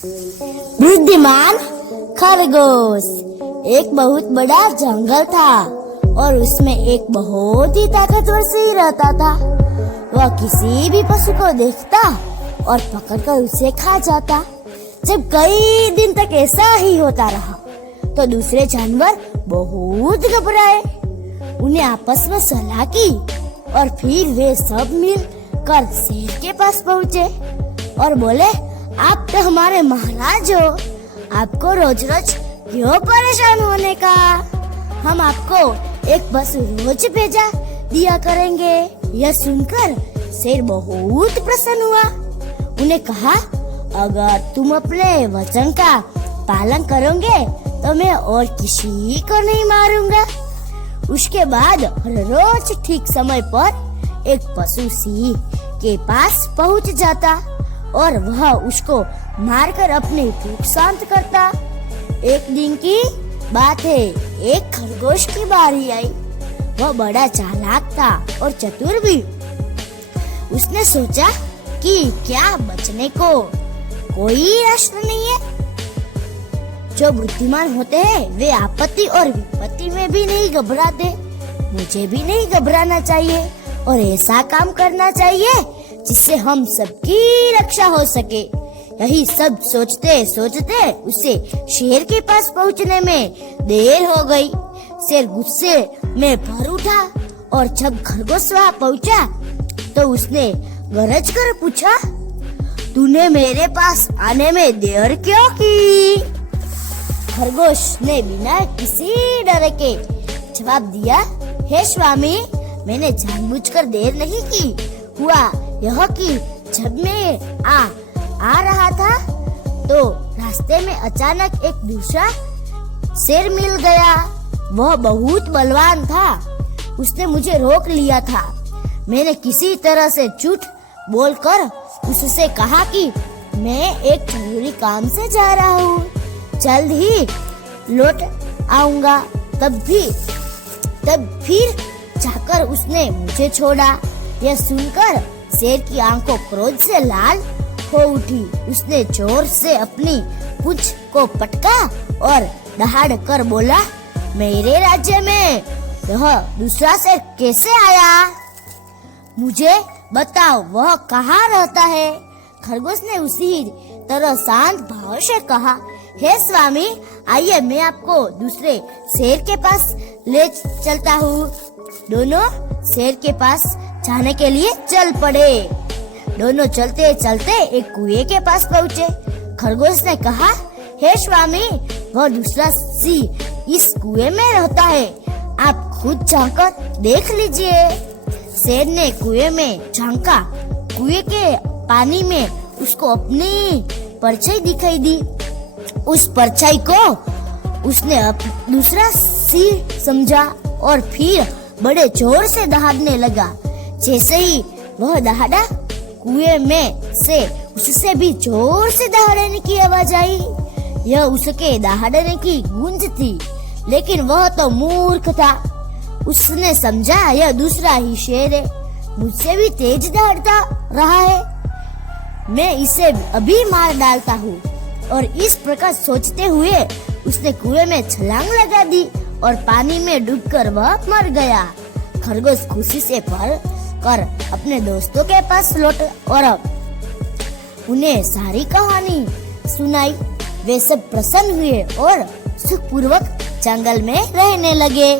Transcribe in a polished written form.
बुद्धिमान खरगोश। एक बहुत बड़ा जंगल था और उसमें एक बहुत ही ताकतवर सिंह रहता था। वह किसी भी पशु को देखता और पकड़कर उसे खा जाता। जब कई दिन तक ऐसा ही होता रहा तो दूसरे जानवर बहुत घबराए। उन्हें आपस में सलाह की और फिर वे सब मिल कर शेर के पास पहुँचे और बोले, आप तो हमारे महाराज हो, आपको रोज रोज क्यों परेशान होने का? हम आपको एक बस रोज भेजा दिया करेंगे। यह सुनकर शेर बहुत प्रसन्न हुआ। उन्हें कहा, अगर तुम अपने वचन का पालन करोगे तो मैं और किसी को नहीं मारूंगा। उसके बाद हर रोज ठीक समय पर एक पशु सिंह के पास पहुंच जाता और वह उसको मारकर अपनी भूख शांत करता। एक दिन की बात है, एक खरगोश की बारी आई। वह बड़ा चालाक था और चतुर भी। उसने सोचा कि क्या बचने को कोई रास्ता नहीं है। जो बुद्धिमान होते हैं वे आपत्ति और विपत्ति में भी नहीं घबराते। मुझे भी नहीं घबराना चाहिए और ऐसा काम करना चाहिए जिससे हम सबकी रक्षा हो सके। यही सब सोचते सोचते उसे शेर के पास पहुंचने में देर हो गई। शेर गुस्से में भर उठा और जब खरगोश वहां पहुंचा तो उसने गरज कर पूछा, तूने मेरे पास आने में देर क्यों की? खरगोश ने बिना किसी डर के जवाब दिया, हे स्वामी, मैंने जानबूझकर देर नहीं की। हुआ यह कि जब मैं आ रहा था तो रास्ते में अचानक एक दूसरा शेर मिल गया। वह बहुत बलवान था। उसने मुझे रोक लिया था। मैंने किसी तरह से झूठ बोलकर उससे कहा कि मैं एक जरूरी काम से जा रहा हूँ, जल्द ही लौट आऊंगा। तब फिर जाकर उसने मुझे छोड़ा। यह सुनकर शेर की आंखों क्रोध से लाल हो उठी। उसने जोर से अपनी पूंछ को पटका और दहाड़ कर बोला, मेरे राज्य में यह दूसरा शेर कैसे आया? मुझे बताओ, वह कहाँ रहता है? खरगोश ने उसी तरह शांत भाव से कहा, हे स्वामी, आइए मैं आपको दूसरे शेर के पास ले चलता हूँ। दोनों शेर के पास जाने के लिए चल पड़े। दोनों चलते चलते एक कुएं के पास पहुँचे। खरगोश ने कहा, हे स्वामी, वह दूसरा सिंह इस कुएं में रहता है, आप खुद जाकर देख लीजिए। शेर ने कुएं में झांका। कुएं के पानी में उसको अपनी परछाई दिखाई दी। उस परछाई को उसने दूसरा सिंह समझा और फिर बड़े जोर से दहाड़ने लगा। जैसे ही वह दहाड़ा, कुएं में से उससे भी जोर से दहाड़ने की आवाज आई। यह उसके दहाड़ने की गूंज थी, लेकिन वह तो मूर्ख था। उसने समझा यह दूसरा ही शेर है, मुझसे भी तेज दहाड़ता रहा है, मैं इसे अभी मार डालता हूँ। और इस प्रकार सोचते हुए उसने कुएं में छलांग लगा दी और पानी में डूबकर वह मर गया। खरगोश खुशी से भर कर अपने दोस्तों के पास लौट और उन्हें सारी कहानी सुनाई। वे सब प्रसन्न हुए और सुखपूर्वक जंगल में रहने लगे।